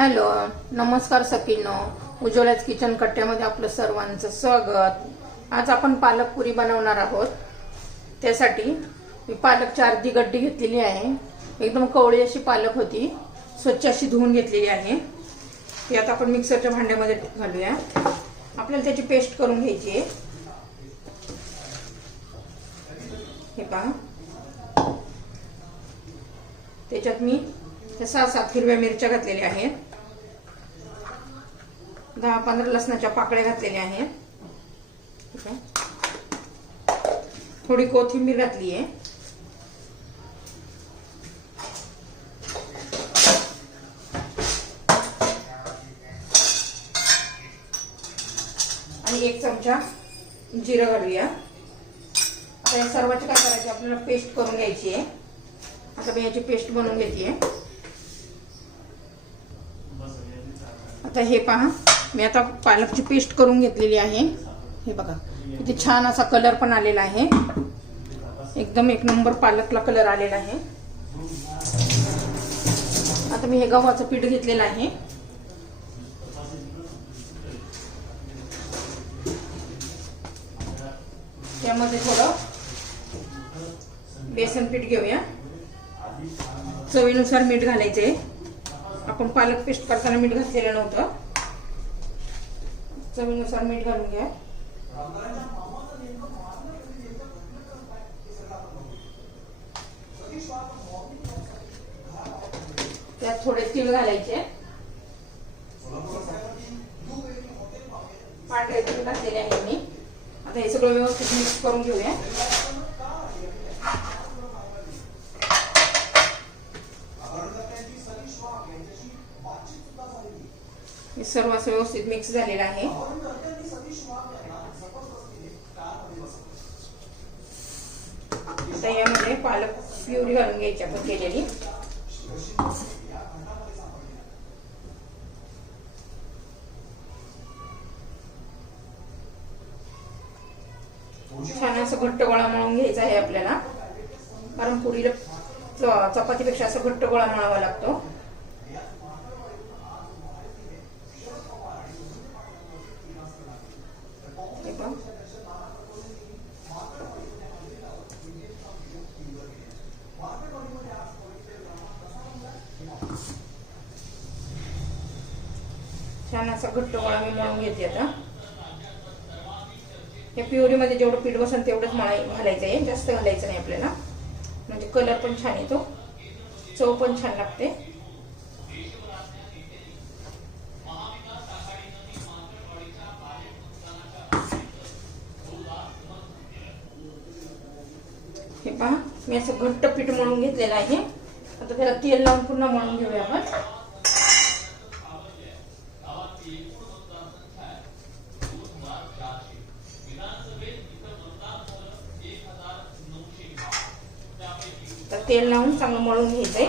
Hello नमस्कार सकीनो उज्ज्वलाच kitchen कट्ट्यामध्ये आपलं सर्वांचं स्वागत. आज आपण पालक पुरी बनवणार आहोत. त्यासाठी मी पालकची अर्धी गड्डी घेतलेली आहे. एकदम कवळी अशी पालक होती. स्वच्छ अशी धुवून घेतलेली आहे. ती आता आपण मिक्सरच्या भांड्यामध्ये घालूया. आपल्याला त्याची पेस्ट करून घ्यायची आहे. हे पहा. त्याच्यात मी त्या सहा सात हिरव्या मिरच्या घातलेल्या आहेत. दहा पंधरा लसणाच्या पाकळ्या घातलेल्या आहेत. थोडी कोथिंबीर घातली आहे. आणि एक चमचा जिरं घालूया. आता या सर्वाची काय करायची? आपल्याला पेस्ट करून घ्यायची आहे. आता मी याची पेस्ट बनवून घेते. आता हे पहा. मी आता पालकची पेस्ट करून घेतलेली आहे. हे बघा किती छान असा कलर पण आलेला आहे. एकदम एक नंबर पालकला कलर आलेला आहे. आता मी हे गव्हाचं पीठ घेतलेलं आहे. त्यामध्ये थोडं बेसन पीठ घेऊया. चवीनुसार मीठ घालायचे आपण पालक पेस्ट करताना मीठ घातलेलं नव्हतं. चवीनुसार मीठ घालून घ्या. त्यात थोडे तीळ घालायचे. पांढरे तीळ घातलेले आहे मी. आता हे सगळं व्यवस्थित मिक्स करून घेऊया. सर्व असं व्यवस्थित मिक्स झालेलं आहे. आता यामध्ये पालक प्युरी घालून घ्यायची आपण केलेली. छान असं घट्ट गोळा मळून घ्यायचा आहे आपल्याला. कारण पुरीला चपातीपेक्षा असं घट्ट गोळा मळावा लागतो हे पहा. छान असा घट्ट गोळा मी मळून घेते आता. या प्युरीमध्ये जेवढं पीठ बसेल तेवढंच मळा घालायचं आहे. जास्त घालायचं नाही आपल्याला. म्हणजे कलर पण छान येतो. चव पण छान लागते. हे पहा मी असं घट्ट पीठ मळून घेतलेलं आहे. आता त्याला तेल लावून पुन्हा मळून घेऊया आपण. तेल लावून चांगलं मळून घ्यायचंय.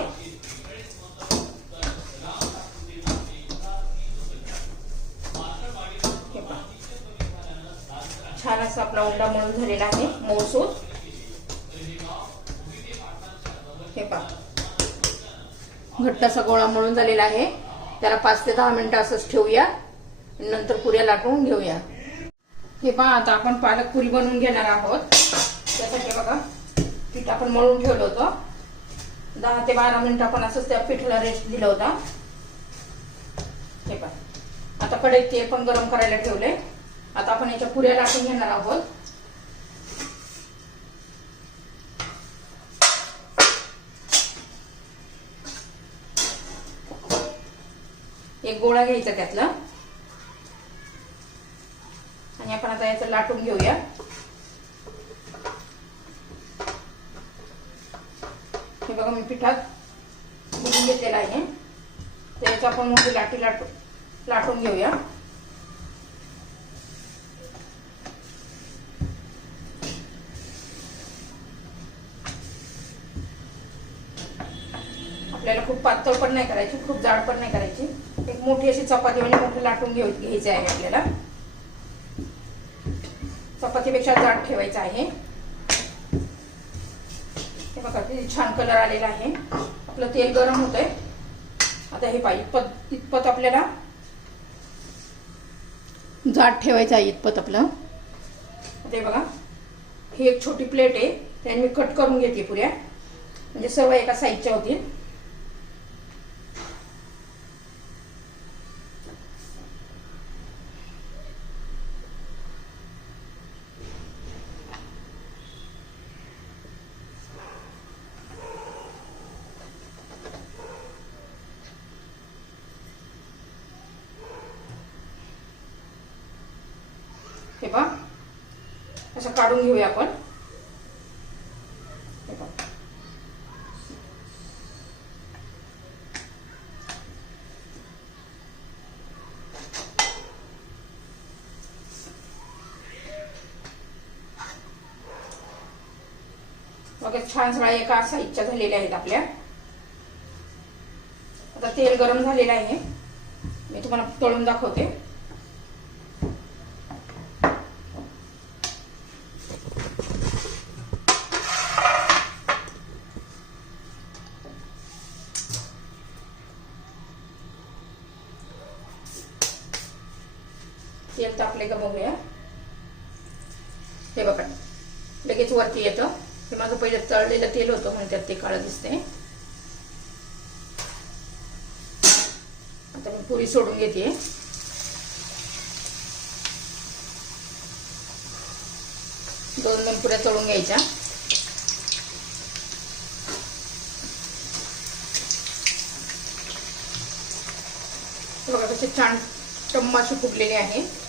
हे पहा. छान असा आपला उंडा मळून झालेला आहे मऊसूत हे पहा. घट्ट असा गोळा मळून झालेला आहे. त्याला पाच ते दहा मिनिटं असंच ठेवूया. नंतर पुऱ्या लाटून घेऊया. हे पहा आता आपण पालक पुरी बनवून घेणार आहोत. त्यासाठी बघा पीठ आपण मळून ठेवलं होतं. दहा ते बारा मिनिटं आपण असंच त्या पिठाला रेस्ट दिला होता. हे पण आता कढईत तेल पण गरम करायला ठेवले. आता आपण याच्या पुऱ्या लाटून घेणार आहोत. एक गोळा घ्यायचा त्यातला. आणि आपण आता याचं लाटून घेऊया. हे बघा मी पिठात बुडून घेतलेलं आहे. त्याचं आपण मोठी लाटी लाटू लाटून घेऊया. आपल्याला खूप पातळ पण नाही करायची खूप जाड पण नाही करायची. एक मोठी अशी चपाती म्हणजे मोठी लाटून घेऊ घ्यायची आहे आपल्याला. चपातीपेक्षा जाड ठेवायचं आहे. बघा किती छान कलर आलेला आहे. आपलं तेल गरम होतंय. आता आता हे पाहिजे इतपत इतपत आपल्याला जाड ठेवायचं आहे इतपत आपलं. ते बघा ही एक छोटी प्लेट आहे त्याने मी कट करून घेते पुऱ्या. म्हणजे सर्व एका साईजच्या होतील. हे बघ असं काढून घेऊया आपण. हे बघ छान सगळ्या एका साईजच्या झालेल्या आहेत आपल्या. आता तेल गरम झालेलं आहे. मी तुम्हाला तळून दाखवते. तेल तापले का बघूया. हे बघा. लगेच वरती येतं. हे माझं पहिलं तळलेलं तेल होतं म्हणून त्यात ते काळं दिसते आता मी पुरी सोडून घेते. दोन दोन पुऱ्या तळून घ्यायच्या. बघा कसे छान टम्माशी फुगलेले आहे.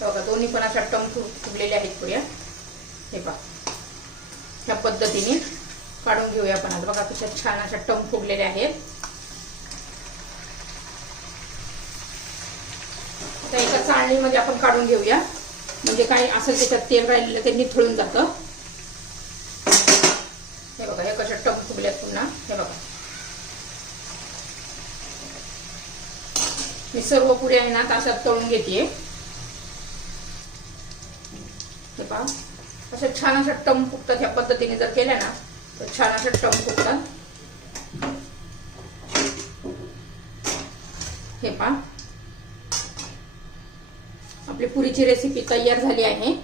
बघा दोन्ही पण अशा टम फुगलेल्या आहेत पुऱ्या हे पहा. ह्या पद्धतीने काढून घेऊया आपण आता. बघा कशा छान अशा टम फुगलेल्या आहेत. आता एका चाळणीमध्ये आपण काढून घेऊया. म्हणजे काय असेल त्याच्यात तेल राहिलेलं ते निथळून जातं. हे बघा हे कशा टम फुगल्यात पुन्हा. हे बघा. मी सर्व पुऱ्या आहे ना तासात तळून घेते हे पहा अशा छान अशा टम फुकतात ह्या पद्धतीने जर केल्या ना तर छान अशा टम फुकतात हे पहा आपली पुरीची रेसिपी तयार झाली आहे.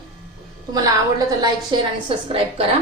तुम्हाला आवडलं तर लाईक शेअर आणि सबस्क्राईब करा.